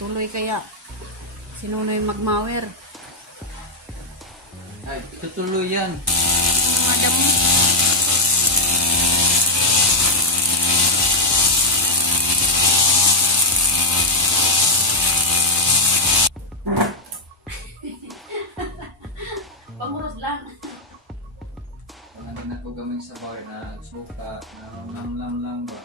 Tuloy kaya si Nunoy magmawer. Ay, tutuloy yan. Mga damo. Panguras lang. Pangalan na po gaming sa bar na suka, na lam ba.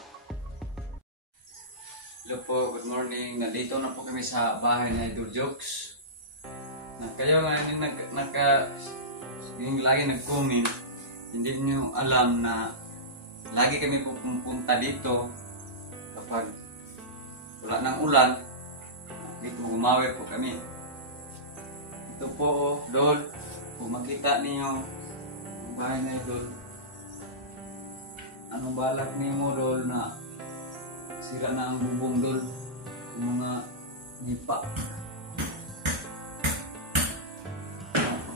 Hello po, good morning. Nandito na po kami sa bahay ni Idol Jokes. Na kayo ngayon yung lagi nag-comment, hindi niyo alam na lagi kami pupunta dito kapag wala ng ulan. Dito gumawir po kami. Ito po, Dol. Kung makita niyo ang bahay ni Idol, anong balak niyo mo, Dol, na sira na ang bubong, Dol, yung mga nipa.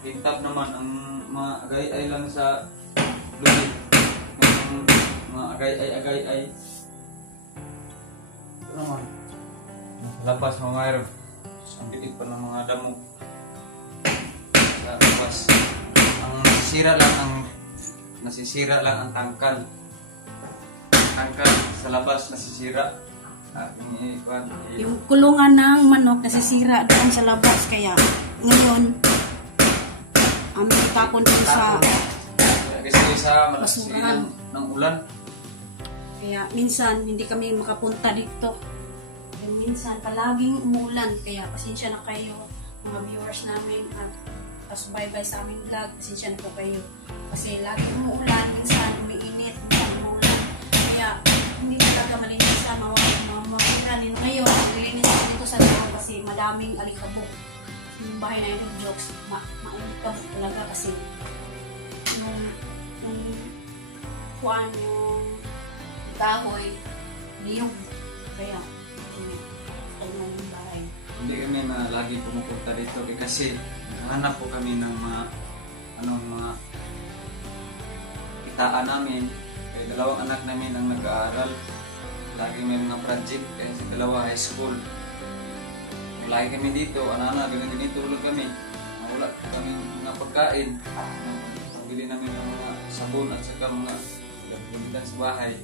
Kintab naman ang mga agay-ay lang sa lubid. Mga agay-ay. Ito naman, labas mga air. Ang bilit pa ng mga damo. Sa labas, ang nasisira lang ang tangkal. Tangkal sa labas nasisira. Yung kulungan ng manok nasisira doon sa labas, kaya ngayon itapon din sa kasi sa malasiran ng ulan. Kaya minsan hindi kami makapunta dito. And minsan palaging umulan, kaya pasensya na kayo mga viewers namin at pasubay-bay sa aming vlog. Pasensya na po kayo kasi laging umuulan, minsan umiinit, minsan umuulan. Kaya hindi talaga malinis sa mawawiranin. Ngayon, nililinis ko dito sa loob kasi madaming alikabok. Yung bahay na yung Jokes, maalikabok talaga kasi yung kuhaan yung kahoy, niyog. Kaya, tayo na yung bahay. Hindi kami na lagi pumupunta dito kasi naghahanap po kami ng mga kitaan namin. Kaya dalawang anak namin ang nag-aaral. Lagi may mga project kaya sa dalawa high school. Lagi kami dito, anak-anak, ganitulog kami. Wala kami mga pagkain. Pabili namin ng mga sabon at saka mga gamitan sa bahay.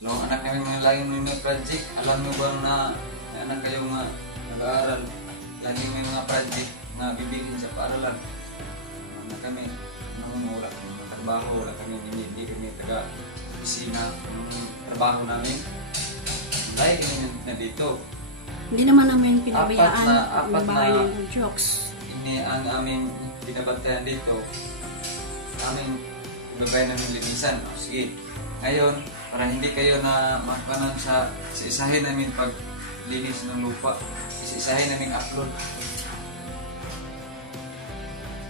Dalawang anak namin mga laging may project. Alam nyo ba na may anak kayo nga nag-aaral? Laging may mga project na bibilin sa paaralan. Ano kami, wala kami trabaho, wala kami, hindi kami taga-opisina ng trabaho namin. Lagi kami na dito. Hindi naman namin pinabayaan ang bahay ng Jokes. Ini ang aming binabantayan dito. Aming babayan namin linisan. Sige, ngayon, para hindi kayo na magpanan sa isa-isahin namin pag linis ng lupa. Isa-isahin namin upload.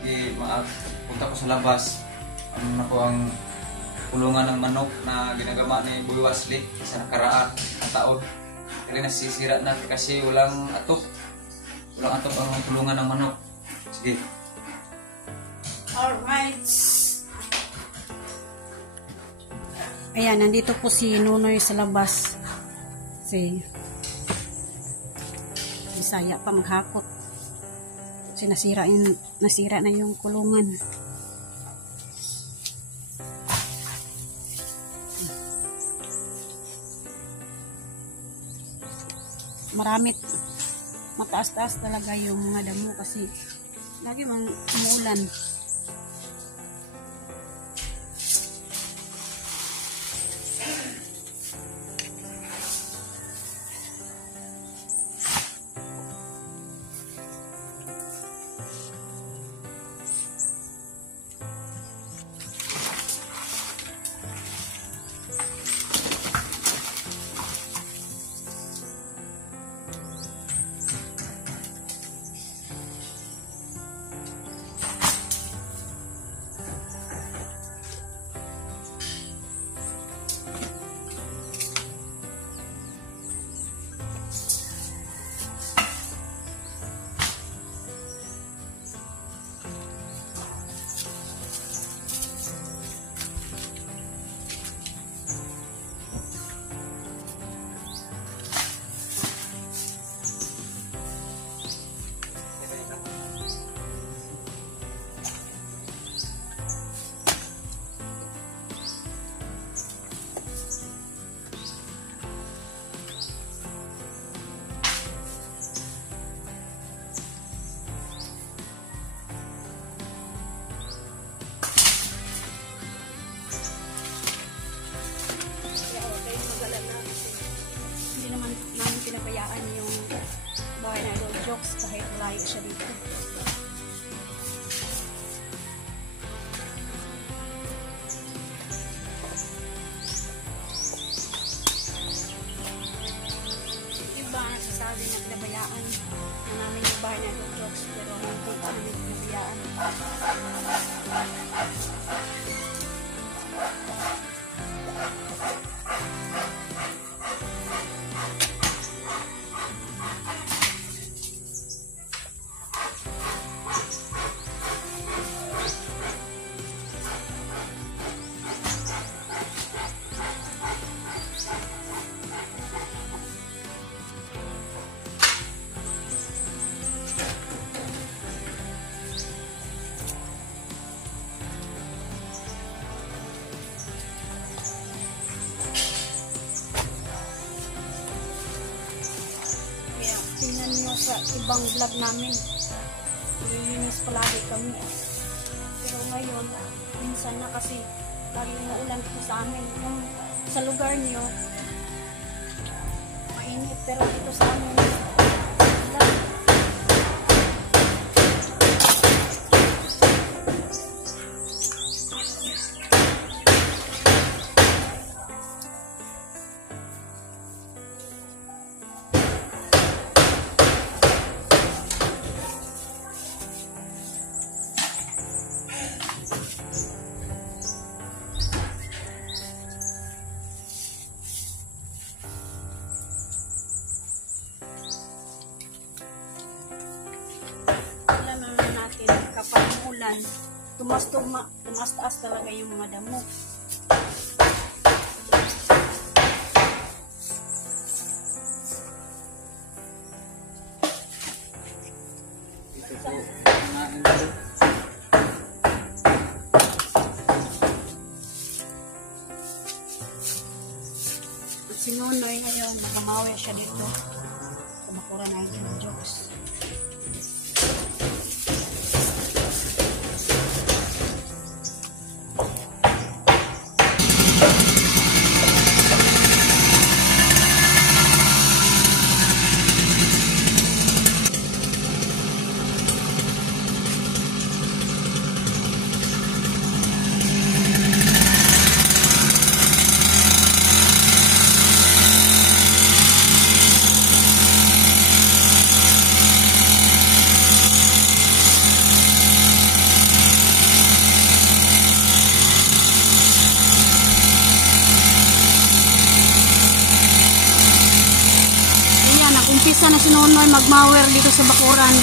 Sige, punta ko sa labas. Ano na po ang kulungan ng manok na ginagawa ni Boy Wesley sa nakaraan na taon. Kaya nasisira na kasi walang atok. Walang atok ang tulungan ng manok. Sige. Alright. Ayan, nandito po si Nunoy sa labas. Bisaya pa maghakot. Kasi nasira na yung kulungan. Maramit, mataas-taas talaga yung mga damo kasi lagi mang umuulan. malayo siya dito. Diba, nasasabi na pinabayaan na namin yung bahay na itong jokes, pero hindi kami pinabayaan. Tingnan nyo sa ibang vlog namin, nilinis palagi kami. Pero ngayon, minsan na kasi lagi umuulan dito sa amin. Yung sa lugar nyo, mainit, pero dito sa amin, ulan. Kapag umulan, tumas-taas talaga yung mga damo. Ito po, kumain po. At si Nonoy ngayon, nakamawi siya dito sa bakuran na ng jokes. Umpisa na si Nonoy magmower dito sa bakuran.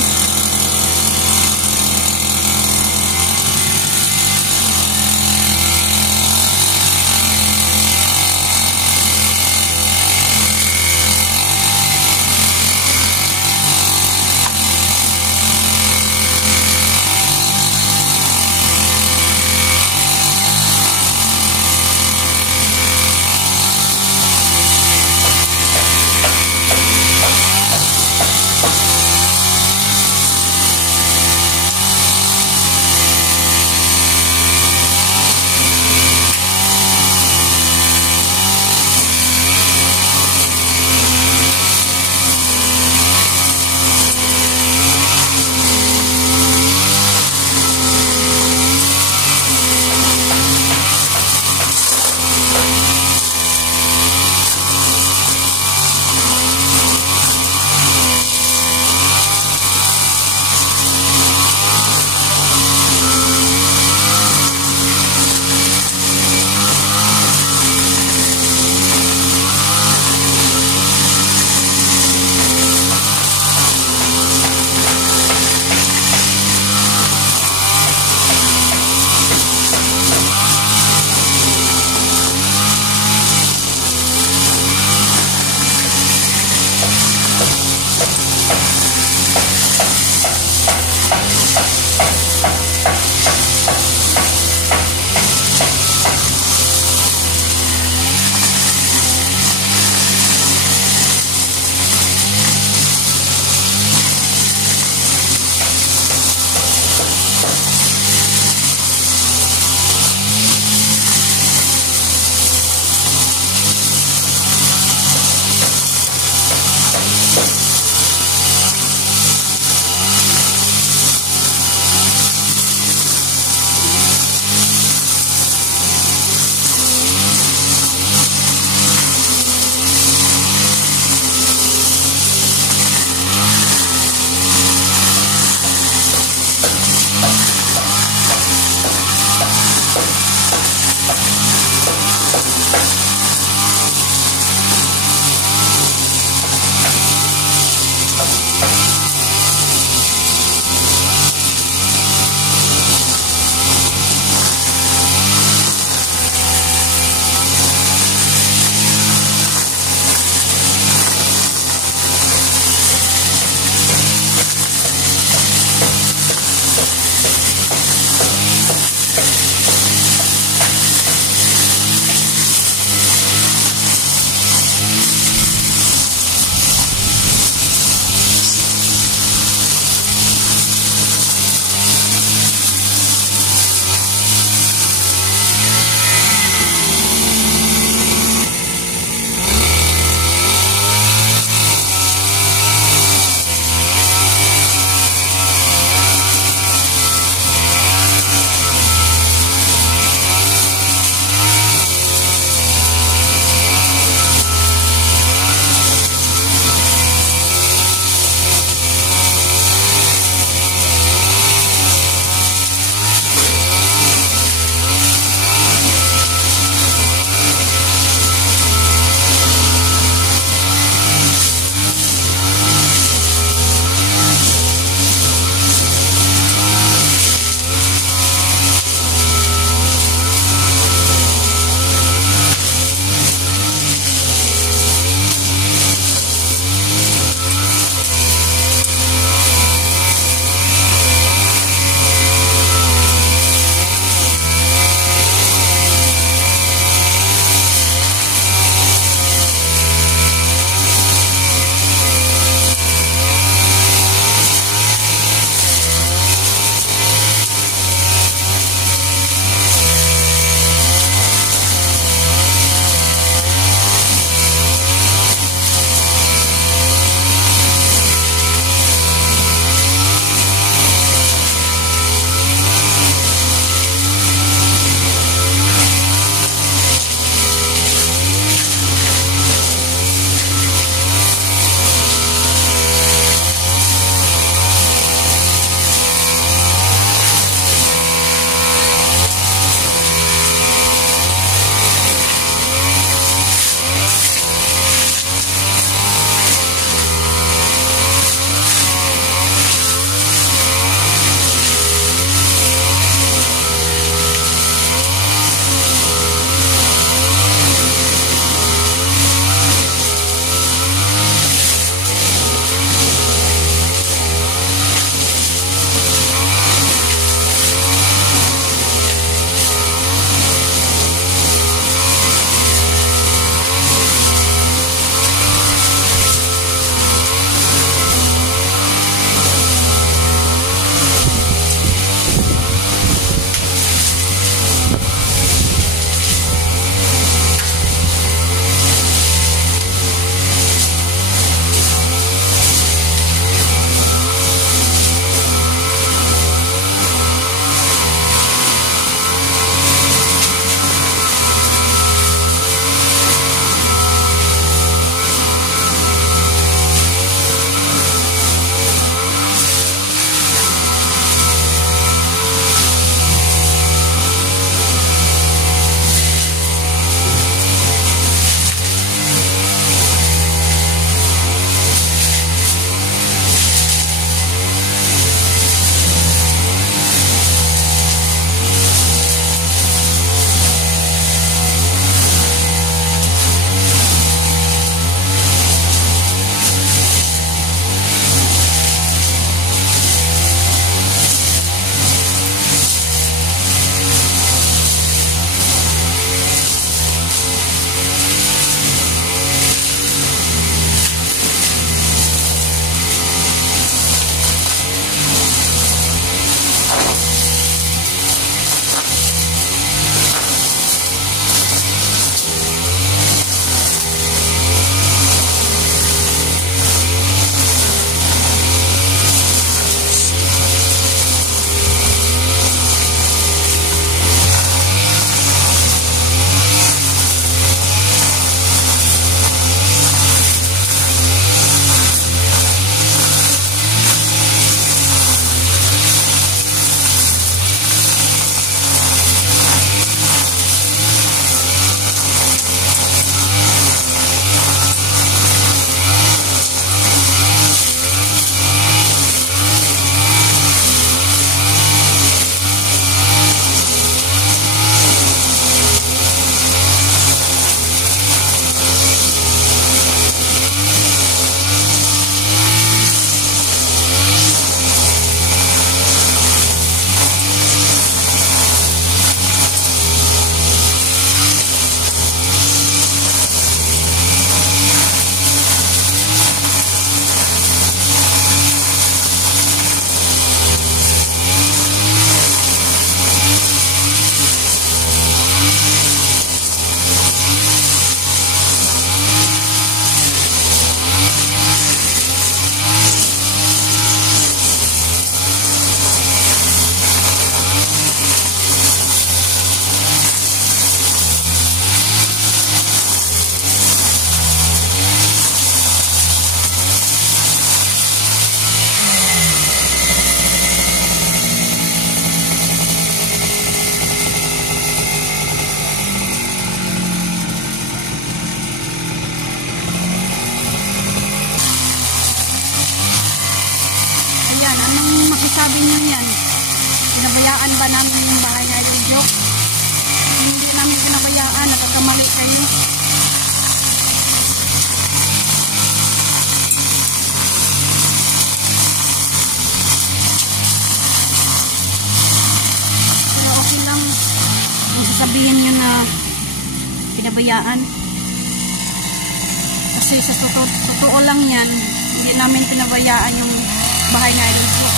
sabi niyo yan? Pinabayaan ba namin yung bahay na Idol Joe? Hindi namin pinabayaan, nakakamali kayo. Pero okay lang kung sasabihin niyo na pinabayaan. Kasi sa totoo lang yan, hindi namin pinabayaan yung bahay na Idol Joe.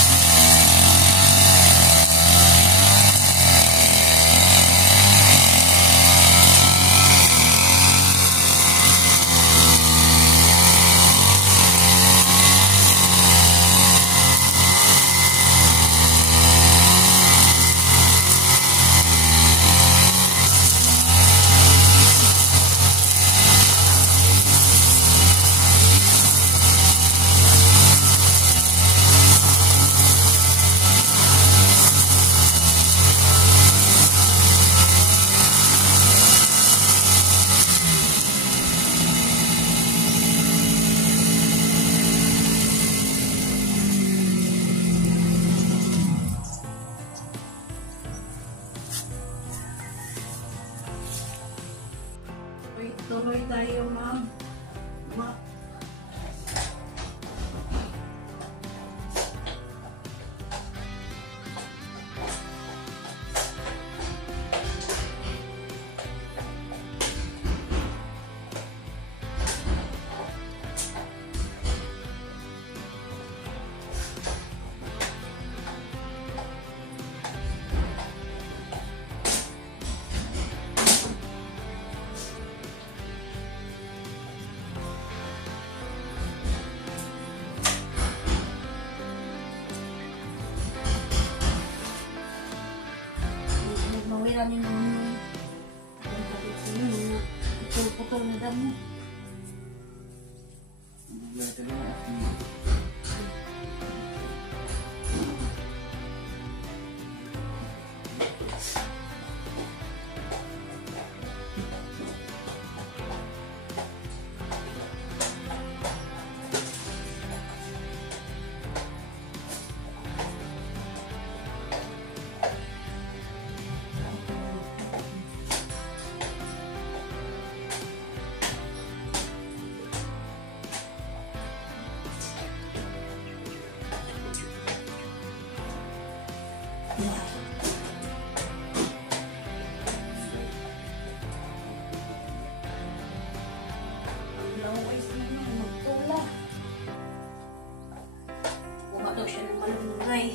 Tuloy tayo, ma'am. Mawiran yung mga putol-putol na damo. Kuha daw siya ng malunggay.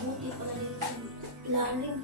Buti pala yung lalim.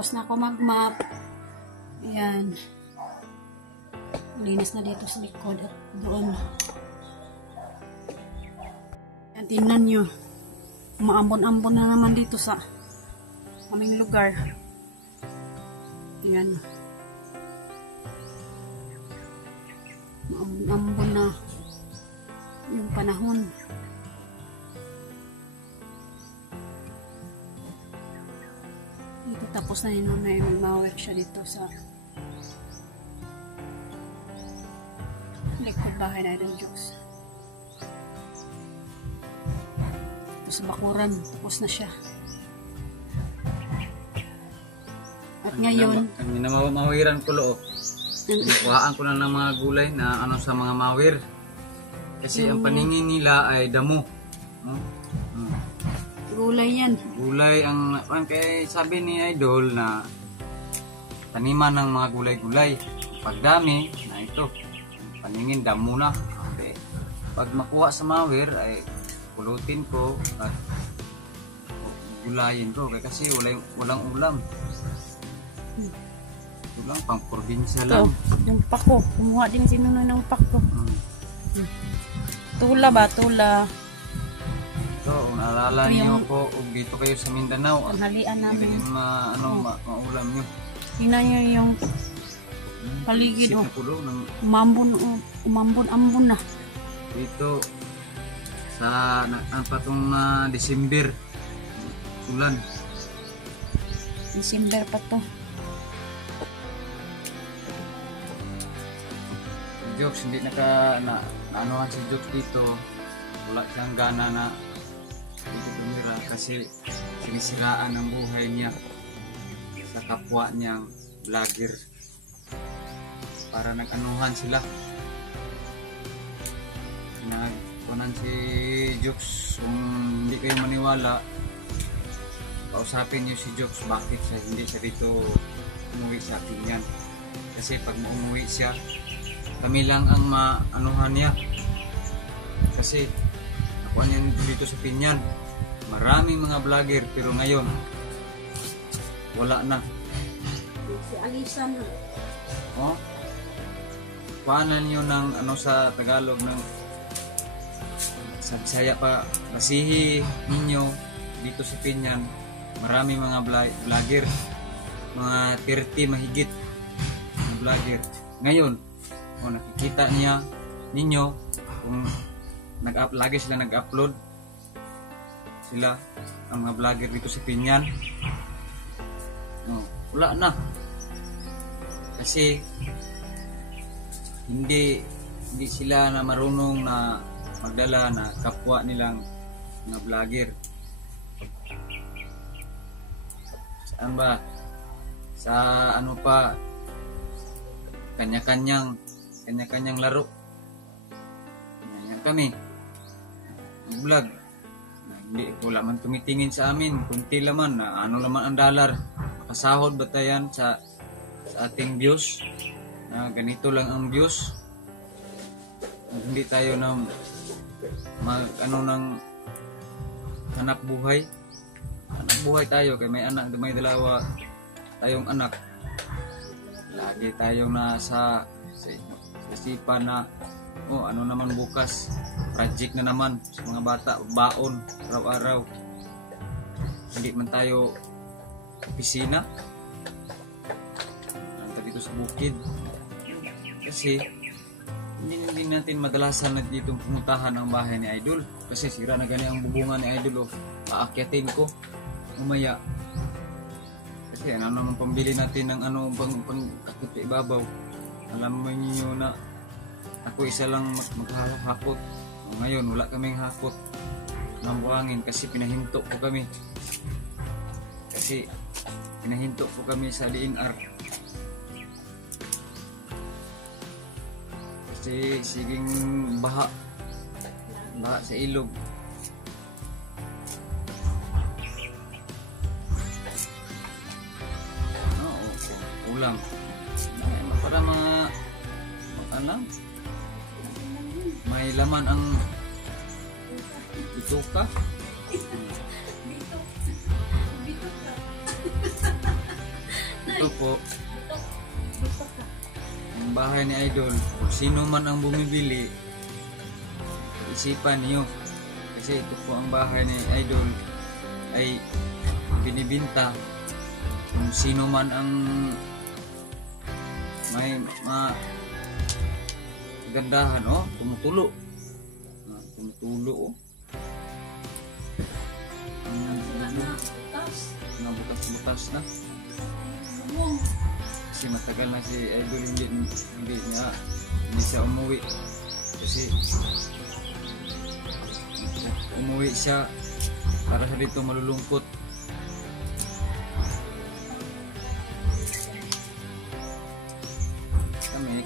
Tapos na ako mag-map. Ayan. Linis na dito sa likod at doon. Ayan, tingnan nyo. Umaambon-ambon na naman dito sa aming lugar. Ayan. Umaambon na yung panahon. Dito tapos na yun, may mag-work siya dito sa likod bahay na Idol Jokes. Ito sa bakuran, tapos na siya. At ngayon, kami na mawiran ko loob. Kuhaan ko na ng mga gulay na ano sa mga mawir. Kasi ang paningin nila ay damo. gulay yan. Gulay ang kaya sabi ni Idol na taniman ng mga gulay-gulay. Pagdami na ito, paningin damo na. Okay. Pag makuha sa mawir ay pulutin ko at gulayin ko kasi walang ulam. Ito lang, pang probinsya lang. Yung pako. Kumuha din sinunoy ng pako. Tula ba? Tula. Ito, naalala niyo po, dito kayo sa Mindanao. Ang halian namin. Hindi maulam nyo. Tingnan nyo yung paligid. Sip na pulo ng Umambon-ambon na. dito sa patong December. Ulan. December pa to. Jokes, hindi naanuhan si Jokes dito. Wala siyang gana na dito tumira kasi sinisiraan ang buhay niya sa kapwa niyang vlogger para nag-anuhan sila. Nagkunan si Jokes, kung hindi kayo maniwala, kausapin niyo si Jokes bakit hindi siya dito umuwi sa akin yan. Kasi pag umuwi siya, kami lang ang maanuhan niya. Kasi nakuha niya dito sa Pinyan. Maraming mga vlogger pero ngayon wala na. Si Alisa na. Oh? Kuhanan niyo ng sa Tagalog ng sa Bisaya pa, basihi ninyo dito sa Pinyan. Maraming mga vlogger. Mga 30 mahigit na vlogger. Ngayon, nakikita ninyo kung lagi sila nag-upload sila ang mga vlogger dito sa Pinyan. Wala na kasi hindi sila na marunong na magdala na kapwa nilang mga vlogger. Saan ba? Sa pa, kanya-kanyang laro. Ganyan kami vlog. Hindi ko laman tumitingin sa amin, kunti laman na laman ang dollar. Makasahod ba tayan sa ating views? Ganito lang ang views. Hindi tayo na ng hanap buhay. Hanap buhay tayo kay may dalawa tayong anak. Lagi tayong nasa isipan na ano naman bukas, project na naman sa mga bata, baon araw-araw. Hindi man tayo opisina nandito dito sa bukid kasi hindi natin madalasan na dito pumuntahan ang bahay ni Idol kasi sira na gani ang bubungan ni Idol. Paakyatin ko umaya kasi ano naman pambili natin ng pang kakuti ibabaw. Alam mo niyo na ako isa lang maghahakot. Ngayon wala kaming hakot ng buhangin kasi pinahinto ko kami. Kasi pinahinto ko kami sa DNR. Kasi siging baha sa ilog. Ulam. Para mga may laman ang bituka. ito po, ang bahay ni Idol. Kung sino man ang bumibili, isipan niyo. Kasi ito po ang bahay ni Idol ay binibinta. Kung sino man ang may gandahan, oh, tumutulo. Tumutulo, oh. Mga butas-butas na. Kasi matagal na si Idol hindi siya umuwi. Kasi umuwi siya para sa dito malulungkot.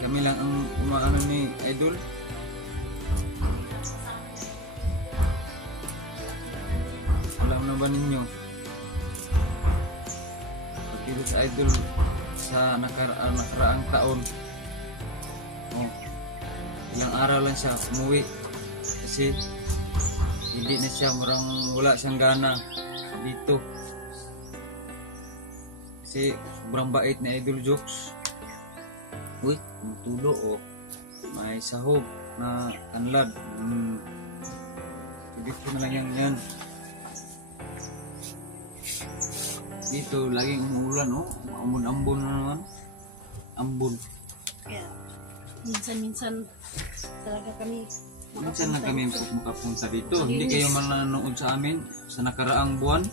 Kami lang ang umaano ni Idol. Alam na ba ninyo? Pagkilo sa Idol sa nakaraang taon, oh, ilang araw lang siya umuwi kasi hindi na siya, wala siyang gana dito kasi sobrang bait ni Idol Jokes. Uy, tumutulo, oh. May sahog na tanlad. Ibig ko na lang yan. Dito, laging umuulan, oh. Ambon na naman. Ambon. Kaya, minsan talaga kami Minsan lang kami makapunta dito. Hindi kayo mananood sa amin sa nakaraang buwan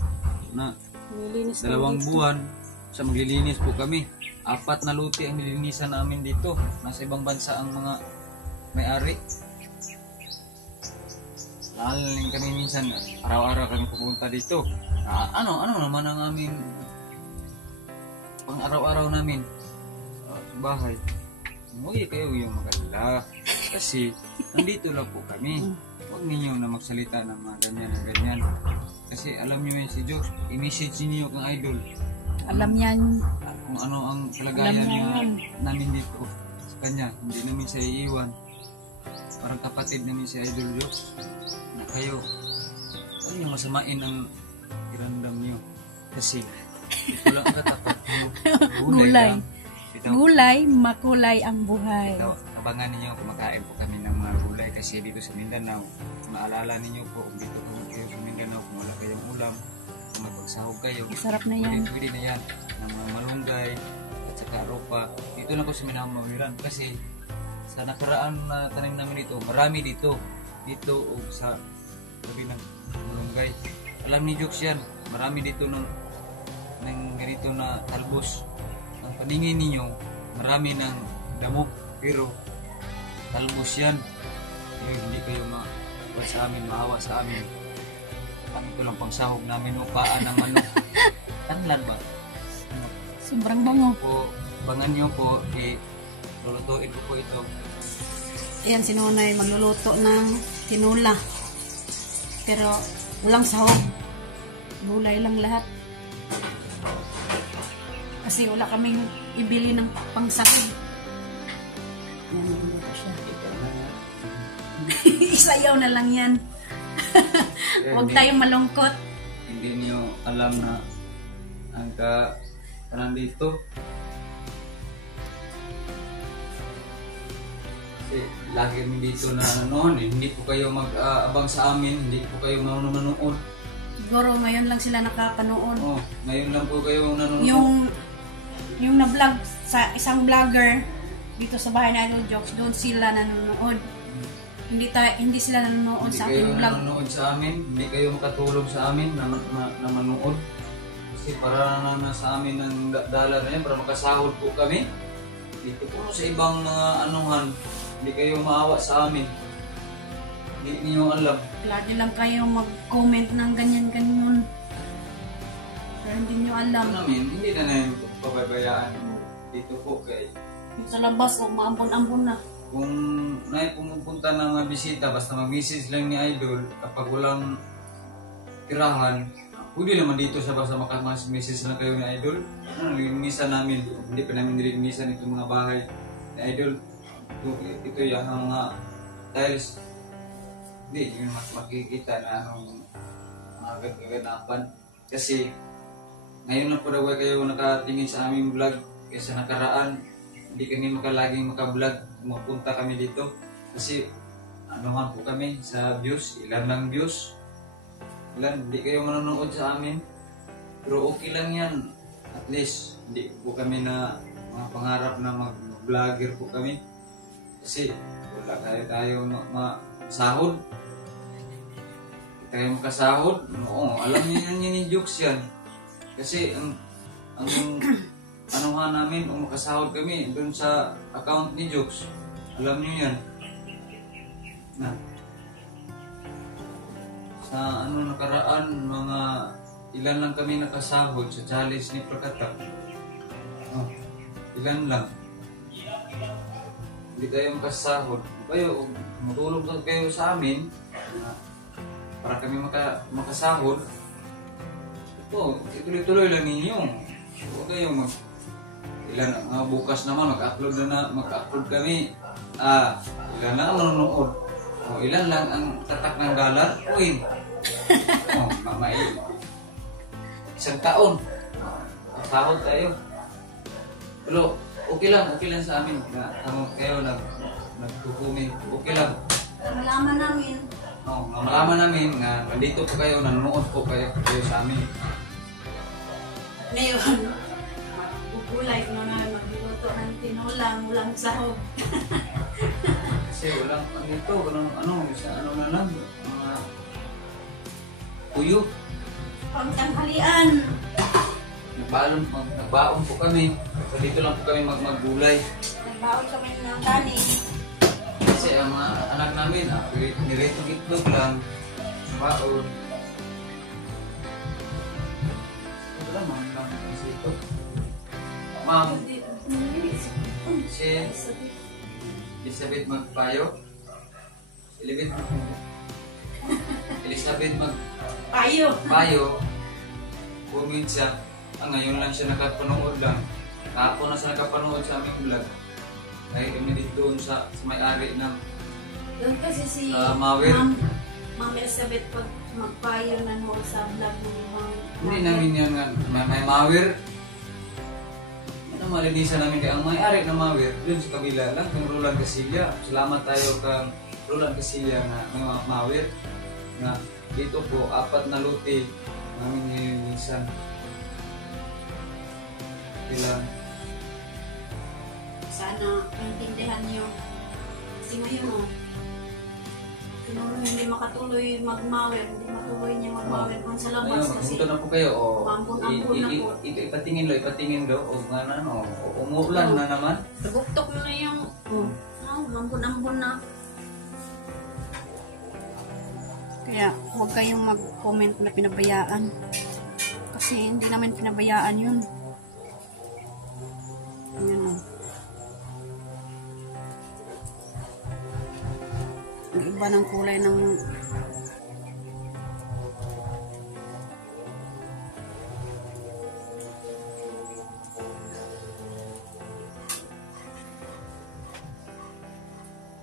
na 2 buwan sa maglilinis po kami. 4 na luti ang nilinisan namin dito. Nasa ibang bansa ang mga may-ari. Lahaling kami minsan, araw-araw kami pupunta dito. Ano naman ang aming pang araw-araw namin sa bahay. Huwag kayo yung maganda. Kasi nandito lang po kami. Huwag ninyo na magsalita ng mga ganyan. Kasi alam nyo yun si Diyos. I-message niyo kang Idol. alam yan. Kung ano ang kalagayan namin dito sa kanya. Hindi namin siya iiwan. Parang kapatid namin si Idol Diyos. Na kayo, huwag nyo masamain ang irandam nyo. Kasi ito lang ang katapat nyo. Gulay. Gulay, makulay ang buhay. Ito, abangan ninyo, kumakain po kami ng mga gulay. Kasi dito sa Mindanao, maalala ninyo po, kung dito po kayo sa Mindanao, kung wala kayong ulam, kung mapagsahog kayo, Sarap na yan. pwede na yan, ng mga malunggay, at saka ropa. Dito lang po sa Mindanao mawiran. Kasi sa nakaraan na tanim namin dito, marami dito. Dito o sa gabi ng malunggay. Alam ni Jokes yan, marami dito ng ganito na talbos. Ang paningin ninyo, marami ng damo, pero talbos yan. Kaya hindi kayo maawa sa amin. Ito lang pang sahog namin o paan ng manok. Tanlan ba? Sobrang bango. Po, bangan nyo po, lulutuin ko po ito. Ayan, si Nonay magluluto ng tinula. Pero walang sahog. Gulay lang lahat. Kasi wala kaming ibili ng pangsahog. Ayan, magluluto siya. Isayaw na lang yan. Huwag tayong malungkot. Hindi niyo alam na ang nandito. Kasi lagi kami dito na hindi po kayo mag-abang sa amin, hindi po kayo manonood. Siguro ngayon lang sila nakapanood. Oh, ngayon lang po kayo nanonood. Yung na-vlog sa isang vlogger dito sa bahay na Idol Jokes, doon sila nanonood. Hindi sila nanonood sa ating vlog. Hindi kayo nanonood sa amin, hindi kayo makatulong sa amin na manood. Kasi para na sa amin ng dala na yan, para makasahod po kami. Dito po sa ibang mga anuhan, hindi kayo maawa sa amin. Hindi niyo alam. Lagi lang kayo mag-comment ng ganyan-ganyan. Pero hindi nyo alam. Hindi na namin pababayaan dito po kay Sa labas, maambon-ambon na. kung pumupunta ng mga bisita, basta mag-message lang ni Idol kapag walang tirahan, pwede naman dito sa basta message lang kayo ni Idol. Nilinisan namin, hindi pa namin nilinisan itong mga bahay ni Idol. Ito yan ang mga tiles. Hindi, yun makikita na anong mga gaganapan. Kasi ngayon lang po daw kayo nakatingin sa aming vlog. Kaysa nakaraan, hindi kami laging maka-vlog. Mapunta kami dito. Kasi ano nga po kami sa views, ilan lang views. Ilan, hindi kayo manonood sa amin. Pero okay lang yan. At least, hindi po kami na mga pangarap na mag-vlogger po kami. Kasi wala tayo masahod. Hindi tayo makasahod. Oo, alam niyo yan ni Jokes yan. Kasi ang anuhan namin, kung makasahod kami doon sa account ni Jokes. Alam niyo yan. Na. Sa nakaraan, mga ilan lang kami nakasahod sa challenge ni Prakata. Oh, ilan lang. Hindi tayo makasahod. Kayo, matulog na kayo sa amin para kami makasahod. Ito, ituloy-tuloy lang ninyo. Huwag kayo bukas naman mag-upload kami. Ilan lang ang manonood. O, ilan lang ang tatak ng dollar. Uy. Isang taon. Sahod tayo. Pero okay lang sa amin na kayo nagkukumin. Okay lang. Malaman namin. Malaman namin na nandito po kayo, nanonood po kayo sa amin. Ngayon, magugulay kung magluluto ng walang sahog. Kasi walang na lang, mga tuyo. Pangtanghalian. Nagbaon po kami. Dito lang po kami maggulay. Nagbaon kami ng kanin. Kasi ang mga anak namin, niretong itlog lang. Baon. Ito lang, mga kasi ito. Ma'am, si Elizabeth Magpayo. Elizabeth Magpayo. Comment siya. Ngayon lang siya nakapanood lang. Kahapon na siya nakapanood sa aming vlog. Ay kami dito doon sa may-ari ng doon kasi si Mawir. Ma'am Elizabeth Magpayo nanood sa vlog ng Ma'am. Hindi namin yan nga. May Mawir. Malinisan namin kaya ang may-ari ng Mawir doon sa kabila lang kang Roland Casilla. Salamat tayo kang Roland Casilla na may Mawir na dito po 4 na lote namin nilinisan. Ilan? Sana maintindihan niyo. Kasi ngayon kung hindi makatuloy magmawir, hindi matuloy niya magmawir kung sa labas kasi punta na po kayo ambon na po. Ipatingin lo o nga umuulan na naman. Tugtok na yung ambon na. Kaya huwag kayong mag-comment na pinabayaan. Kasi hindi namin pinabayaan yun. Ayan o. Ang iba ng kulay ng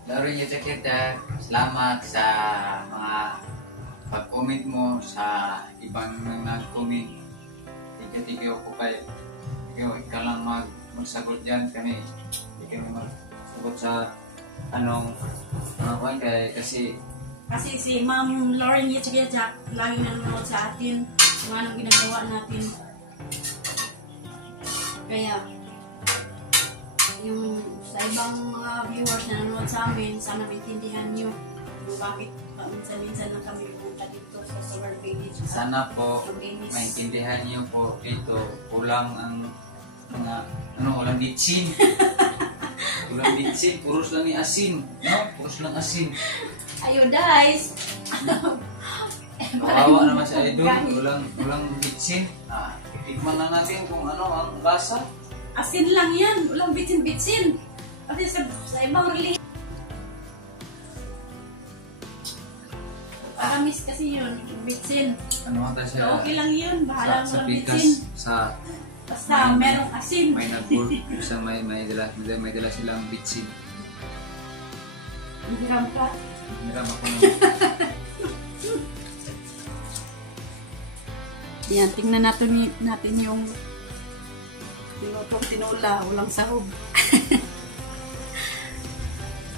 Lauren Yutakita, salamat sa mga pag-comment mo sa ibang nag-comment. Thank you po kayo. Ikaw lang magsagot dyan kami. Hindi kami magsagot sa kasi si Ma'am Lauren Yutakita lagi nanonood sa atin kung anong ginagawa natin. Kaya yung sa ibang mga viewers na nanonood sa amin, sana maintindihan nyo kung bakit minsan-minsan lang kami pumunta dito sa solar village. Sana po maintindihan nyo po dito, kulang ang mga ulang bitsin. Ulang bitsin, puros lang ni asin. Puros lang asin. Ayo guys! Kawawa naman sa idol, ulang bitsin. Tikman na natin kung ang lasa. Asin lang yan, ulang bitsin-bitsin. Kasi sa ibang relihiyon. Paramis kasi yun, bitsin. Siya? Okay lang yun, bahala mo sa lang pikas, bitsin. Basta merong asin. May nag-work, isang may dala silang bitsin. Hiram ka. Hiram ako Yan, tingnan natin yung tinutong tinola, walang sahog.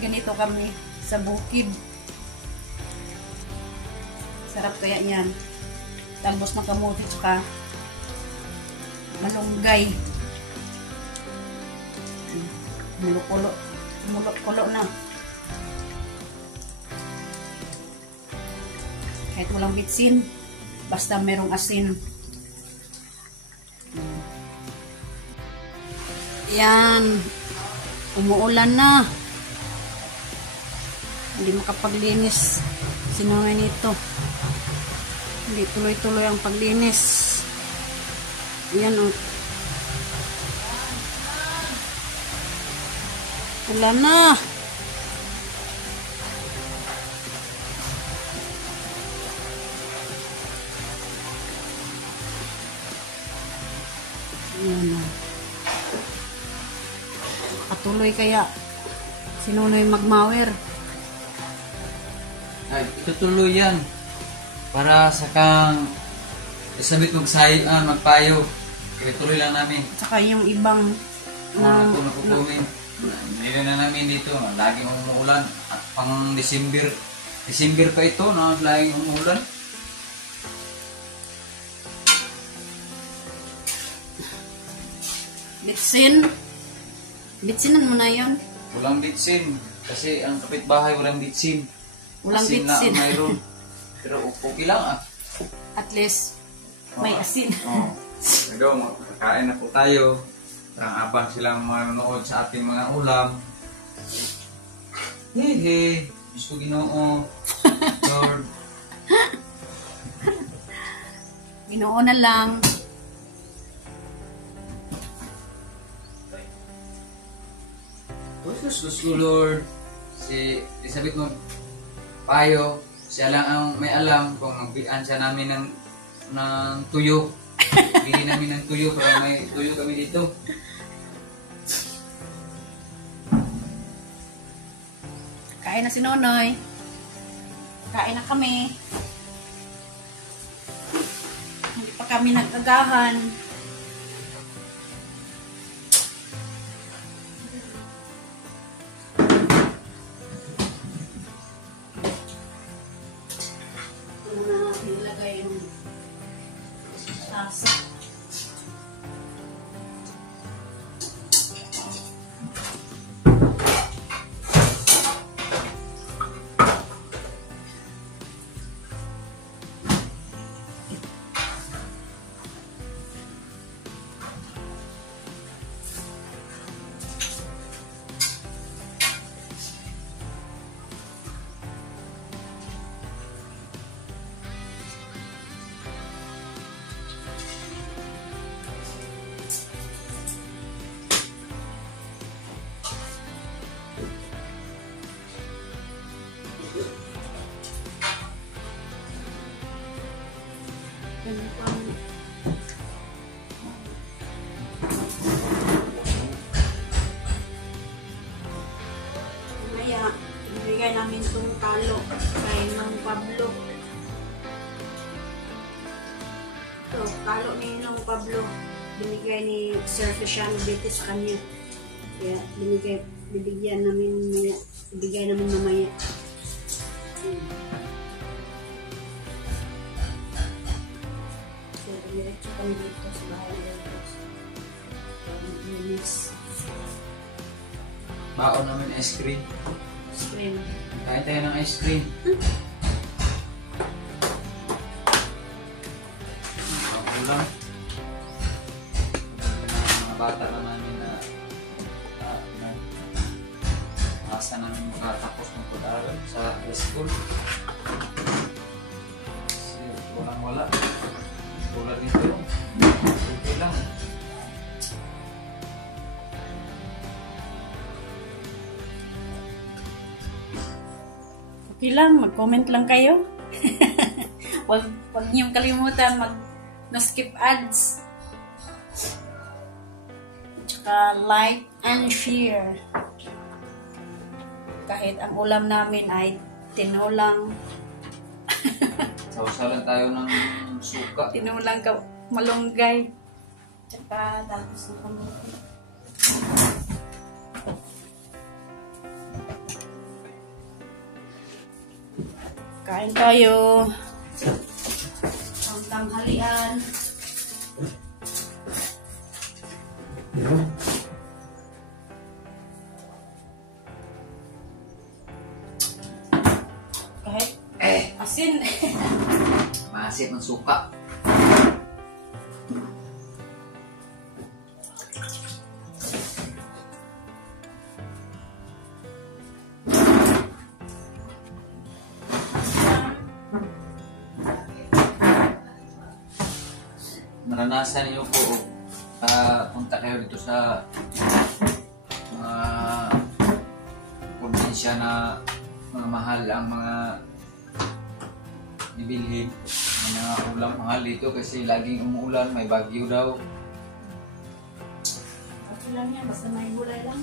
Ganito kami sa bukid. Sarap kaya yan. Talbos ng kamote tsaka malunggay. Mulok-kulo na. Kahit walang bitsin, basta merong asin. Yan. Umuulan na. Hindi makapaglinis. Sinungay nito. Hindi tuloy-tuloy ang paglinis. Yan o. Ulan na. Yan o. Patuloy kaya. Sinunoy magmawer. Ay, itutuloy yan. Para sa kang isabit magpayo. Kaya tuloy lang namin. Tsaka yung ibang Napupumin. Hindi na namin dito. Laging umuulan. At pang December pa ito na laging umuulan. Bitsinan mo na yun. Walang bitsin. Kasi ang kapitbahay walang bitsin. Walang asin bitsin. Lang mayroon. Pero okay lang ah. At least, may asin. Oo. Ito, makakain na po tayo. Parang abang silang manonood sa ating mga ulam. Hehe. Diyos ko Ginoo. Lord. Ginoo na lang. Diyos ko Lord. Si Elizabeth mo payo. Siya lang ang may alam kung magbian siya namin ng tuyo. Bili namin ng tuyo para may tuyo kami dito. Kain na si Nonoy. Kain na kami. Hindi pa kami nagagahan. Ito na natin ilagay yung tasa. Kaya, ibigay namin itong talo kay Nong Pablo. Ito, talo ni Nong Pablo. Binigay ni Sir Feliciano Betis sa kanya. Kaya, bibigyan namin mamaya. So, diretso kami dito sa bahay ng Diyos. Linis. Baon namin ice cream. Screen. Kain tayo ng ice cream. Ulam. Mga bata na namin na asa namin makatapos ng pag-aaral sa high school. Kasi walang-wala. Tulad nito. Okay lang. Okay lang, mag-comment lang kayo. Wag niyong kalimutan mag-skip ads. Tsaka like and share. Kahit ang ulam namin ay tinolang. Sausalan tayo ng suka. Tinulang ka malunggay. Tsaka tapos ng kamuti. Kain tayo. Ang tanghalian. Kahit asin. Maasim ang suka. Naranasan niyo po punta kayo dito sa mga probinsya na mga mahal ang mga ibilhin. Mga ulam mahal dito kasi laging umuulan, may bagyo daw. Okay lang yan, basta may gulay lang.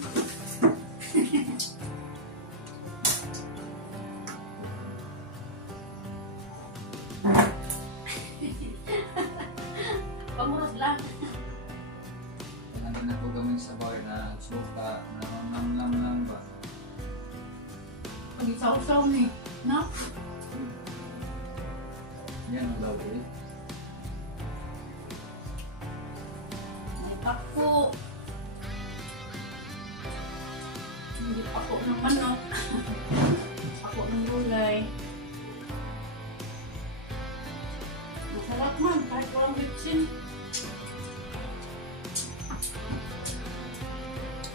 Pamuras lang. Ano na po gawin sa bahay na suka, nam ba? Pag-isaw-saw ni, no? Yan ang baboy. May pako. Hindi pako ng manok. Pako ng gulay. Masarap man, kahit walang bitsin.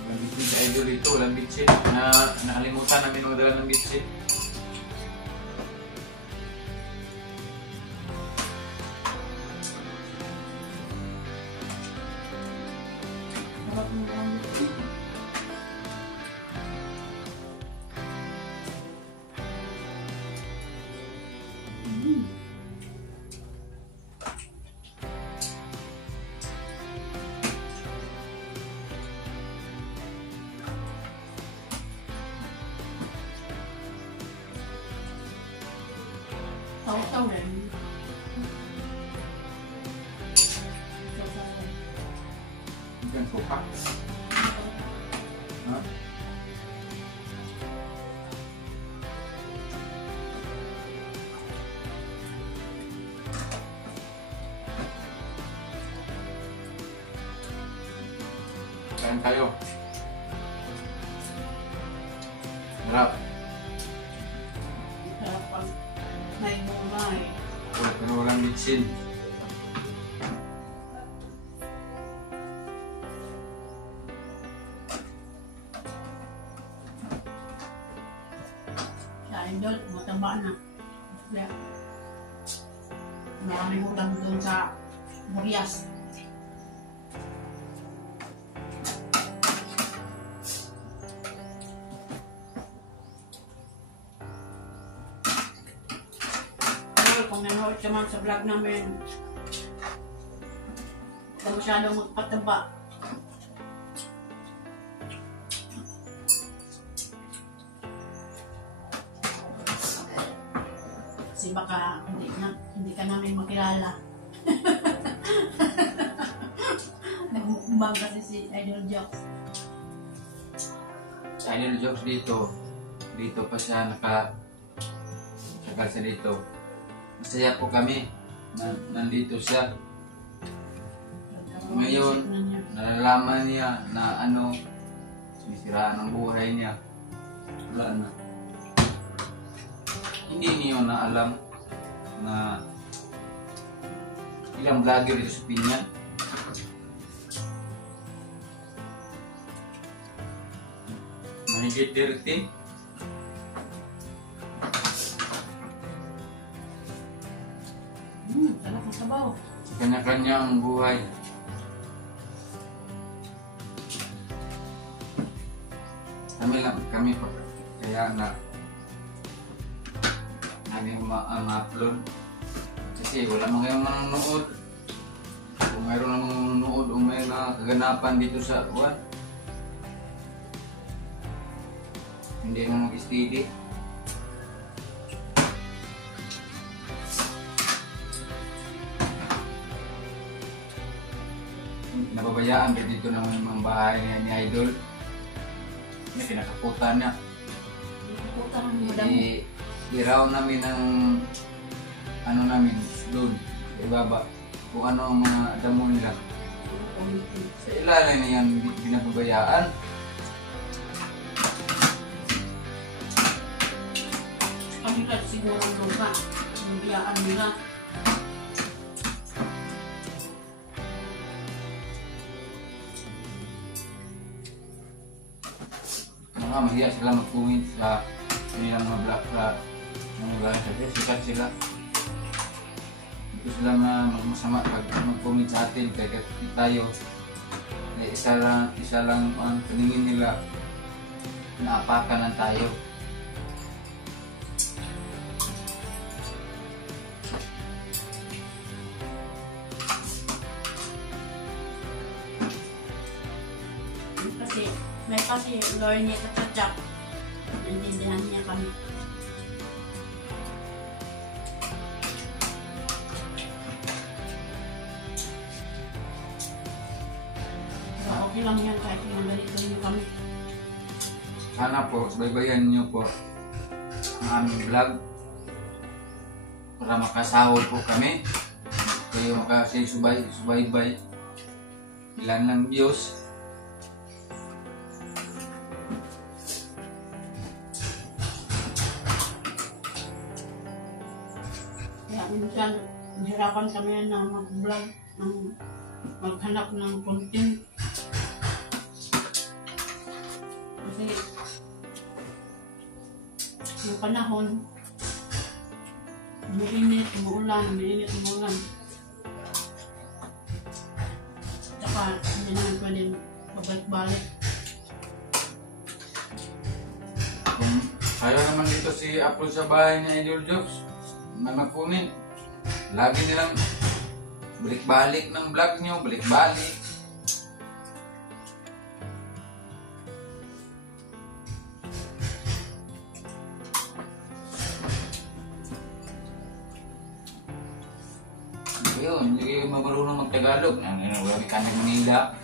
Walang bitsin sa idol dito, walang bitsin. Nakalimutan namin magdala ng bitsin. Sarap ng walang bitsin. Taw-taw rin. Yan suka. Ha? Kain tayo. Harap. Sarap pag may gulay. Pero walang bitsin. Sa idol, mataba na. Kaya, maraming utang doon sa Burias. Pero kung nanood ka man sa vlog namin, huwag ka masyadong magpataba. Kasi baka hindi ka namin makilala. Nagmukbang kasi si Idol Jokes. Sa Idol Jokes dito pa siya tagal siya dito. Masaya po kami na nandito siya. Ngayon, nalalaman niya na sinisiraan ang buhay niya. Wala na. Hindi niyo na alam na ilang vlogger dito sa Pinya. Mahigit 13. Sarap ang sabaw. Sa kanya-kanya ang buhay. Kami pa. Kaya na namin upload. Kasi wala man kayong manonood. Kung mayroon namang manonood o may kaganapan dito sa buwan, hindi mo mag-steady. nababayaan dito naman yung mga bahay ni Idol. May kinakaputan niya. Puta ng madamo. I-round namin ng ano namin doon ibaba kung ano ang mga damo nila. Sa ilalim niyan binababayaan. Kami kasi siguro ang lupa. Bibiyaan nila. Mahiya sila mag-comment sa kanilang mga vlog sa mga vlog kasi sikat sila. Ito sila na masama pag mag-comment sa atin kaya tayo isa lang ang paningin nila naapakan lang tayo. Kasi Lord niya katadyak. Naintindihan niya kami. So, okay lang yan kahit mga ganito niyo kami. Sana po, baybayan niyo po ang aming vlog para makasahod po kami. Kayo makasubay-subay ilan ng views. Minsan, mahirapan kami na mag-vlog, maghanap ng content. Kasi, yung panahon, umiinit, umuulan. Tsaka, hindi naman pwedeng pabalik-balik. Kung kaya naman dito si upload sa bahay ni Idol Jokes, may mag-comment. Lagi nilang balik-balik ng vlog nyo, balik-balik. Ayun, hindi kayo marunong mag-Tagalog. Wala ka ng Manila.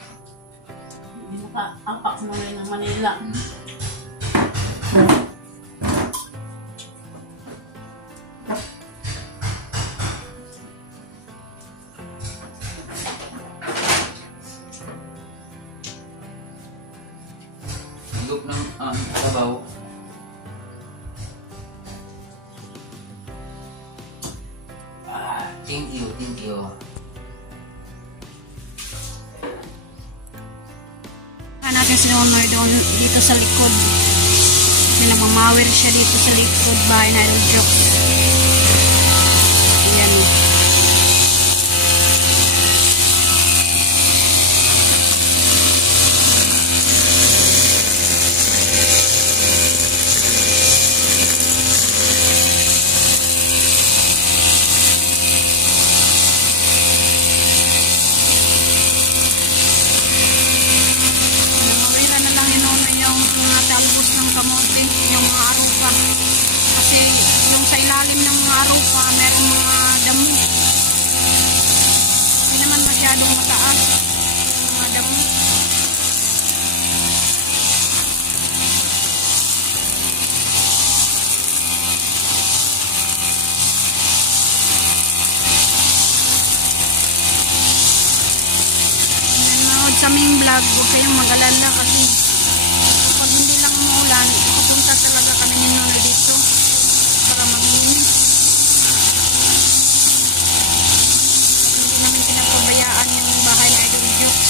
Hindi naka-ampak naman ng Manila. Higop ng sabaw. Thank you. Natin si Honor doon dito sa likod. Namamawir siya dito sa likod bahay na Idol Jokes. Ayan o. Talbos ng kamote, yung mga arupa. Kasi yung sa ilalim ng mga arupa, meron mga damo. Hindi naman masyadong mataas. Mga damo. Nanonood sa aming vlog, huwag kayong mag-alala kasi pupunta talaga kami ni Nonoy dito para mag-inis. Hindi namin pinapabayaan yung bahay na Idol Jokes.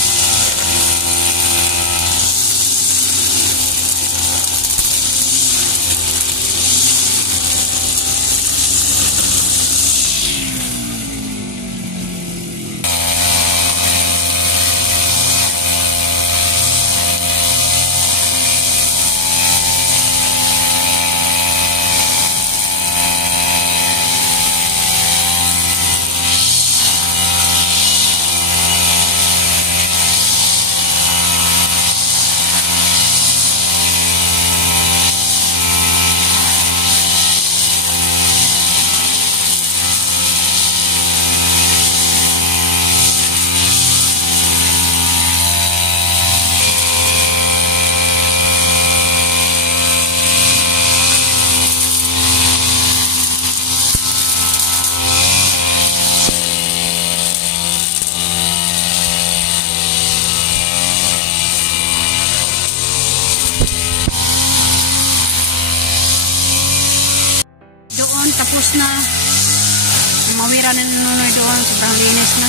Mawiran na nunoy doon. Sobrang linis na.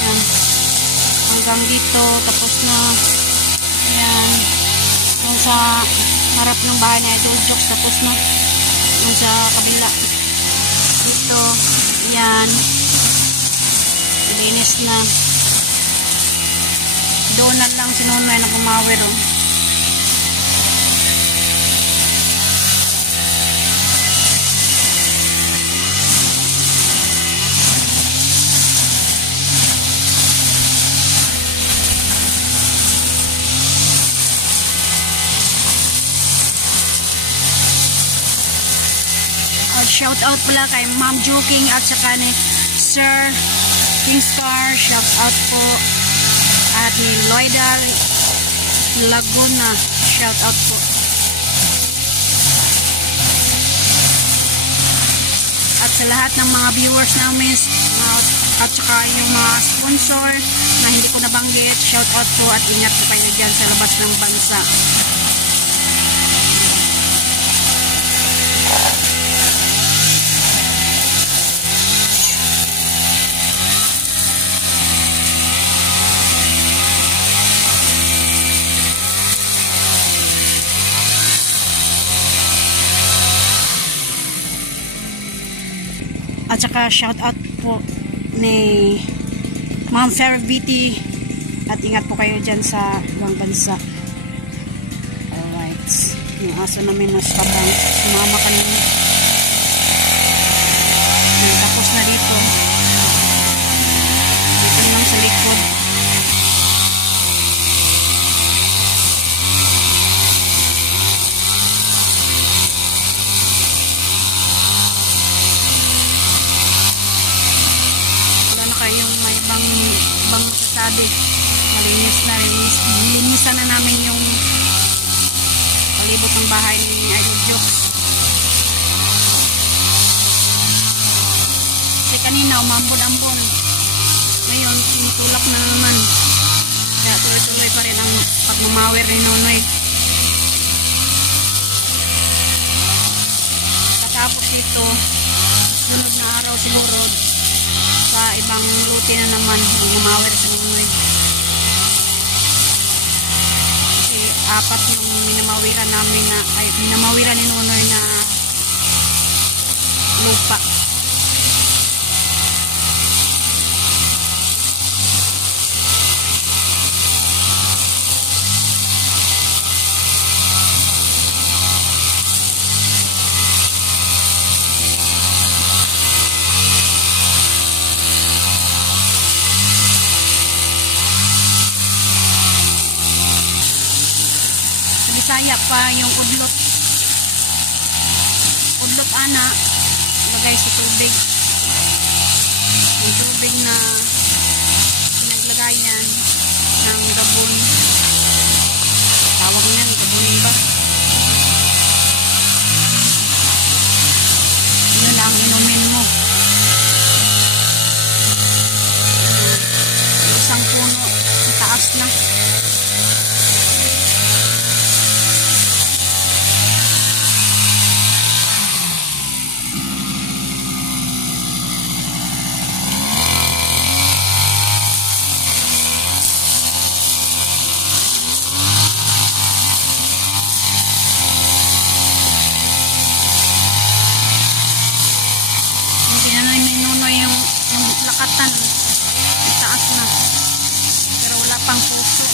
Yan. Hanggang dito. Tapos na. Yan. Yung sa harap ng bahay na Idol Jokes. Tapos na. Yung sa kabila. Dito. Yan. Linis na. Doon na lang si Nunoy na kumawir. Oh. Shout out pala kay Ma'am Joking at saka ni Sir Kingstar. Shout out po. At ni Loida Laguna. Shout out po. At sa lahat ng mga viewers namin at saka yung mga sponsor na hindi ko nabanggit, shout out po at ingat po kayo dyan sa labas ng bansa. At saka shout out po ni Ma'am Fairvity at ingat po kayo dyan sa ibang bansa. Alright. Yung aso namin na sabang sumama kanina. Tapos na dito. Dito lang sa likod. Bang masasabi, nilinisan na namin yung palibot ng bahay ni Idol Jokes. Kasi kanina umambon-ambon, ngayon tinutulak na naman, kaya tuloy-tuloy pa rin ang pagmamawir ni Nunoy. Katapos ito, sunod na araw siguro sa ibang luti na naman gumawir sa Nunoy. Kasi apat yung minamawiran namin na minamawiran ni Nunoy na lupa. Bisaya pa yung udlot. Udlot ana, lagay sa tubig. Yung tubig na pinaglagayan ng gabon. Tawag niyan, gabonin ba? Yun lang, inumin mo. Isang puno, sa taas na. Lakatan, itaas na, pero wala pang puso.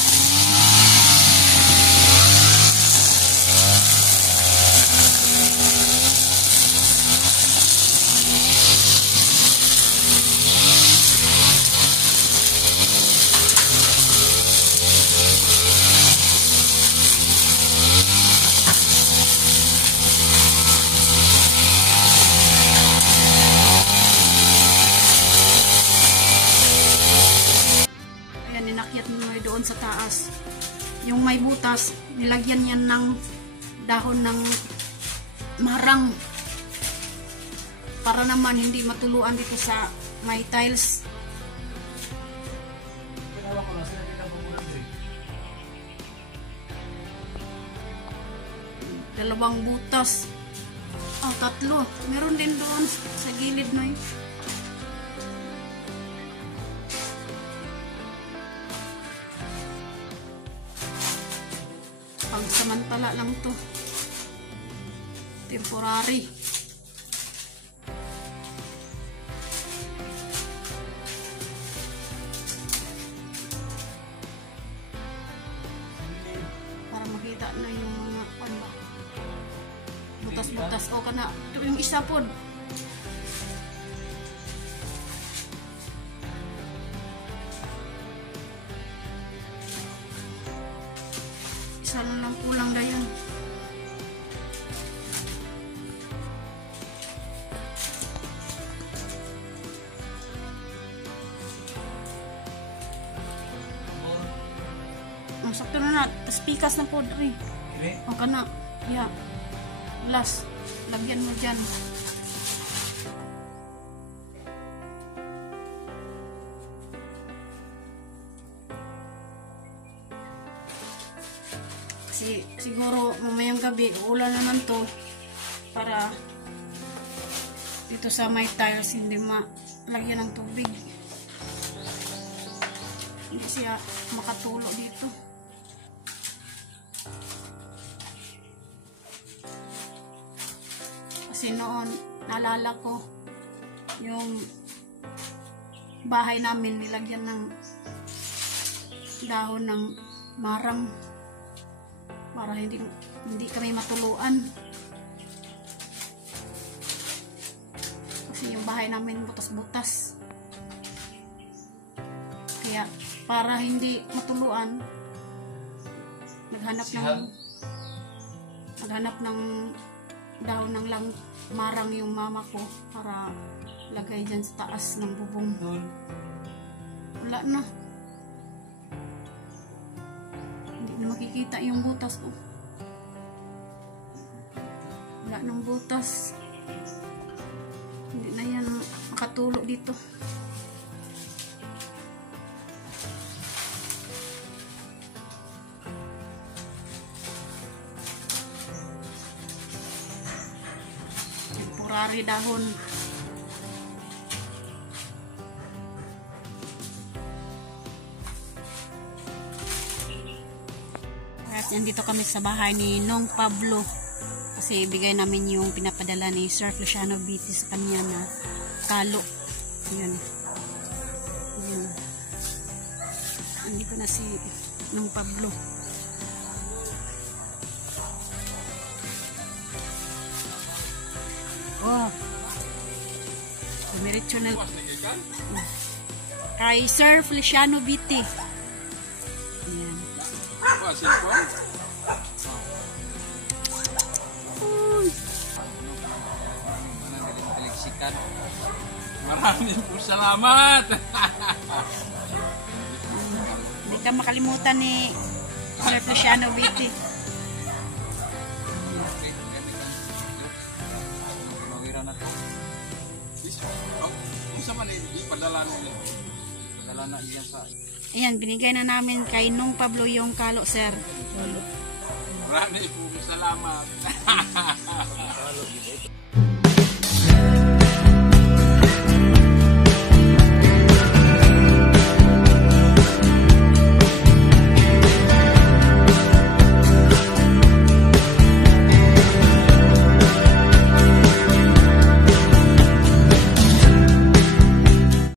Doon sa taas yung may butas, nilagyan yan ng dahon ng marang para naman hindi matuluan dito sa may tiles. Dalawang butas, tatlo, meron din doon sa gilid na yun. Pagsamantala lang to. Temporary. Para makita na yung mga ano, butas-butas o kana. Ito yung isa pod. Isa lang kulang dayon. Sakto na na. Tas pikas na po dre. O ka na. Yeah. Last. Lagyan mo dyan. Kasi siguro mamayang gabi uulan naman to para dito sa may tiles hindi malagyan ng tubig. Hindi siya makatulo dito. Kasi noon, naalala ko, yung bahay namin nilagyan ng dahon ng marang para hindi kami matuluan. Kasi yung bahay namin butas-butas. Kaya para hindi matuluan, naghanap ng dahon ng marang yung mama ko para lagay dyan sa taas ng bubong. Wala na. Hindi na makikita yung butas ko. Wala nang butas. Hindi na yan makatulo dito. Temporary dahon. Nandito kami sa bahay ni Nong Pablo kasi bigay namin yung pinapadala ni Sir Luciano Biti sa kanya na kalo. Ayan. Ayan. Nandito na si Nong Pablo. Oh. Diretso na kay Sir Luciano Biti. Ayan. Maraming po salamat. Hindi ka makalimutan ni Sir Luciano Biti. Ayan, binigay na namin kay Nong Pablo yung kalo, sir. Maraming po salamat.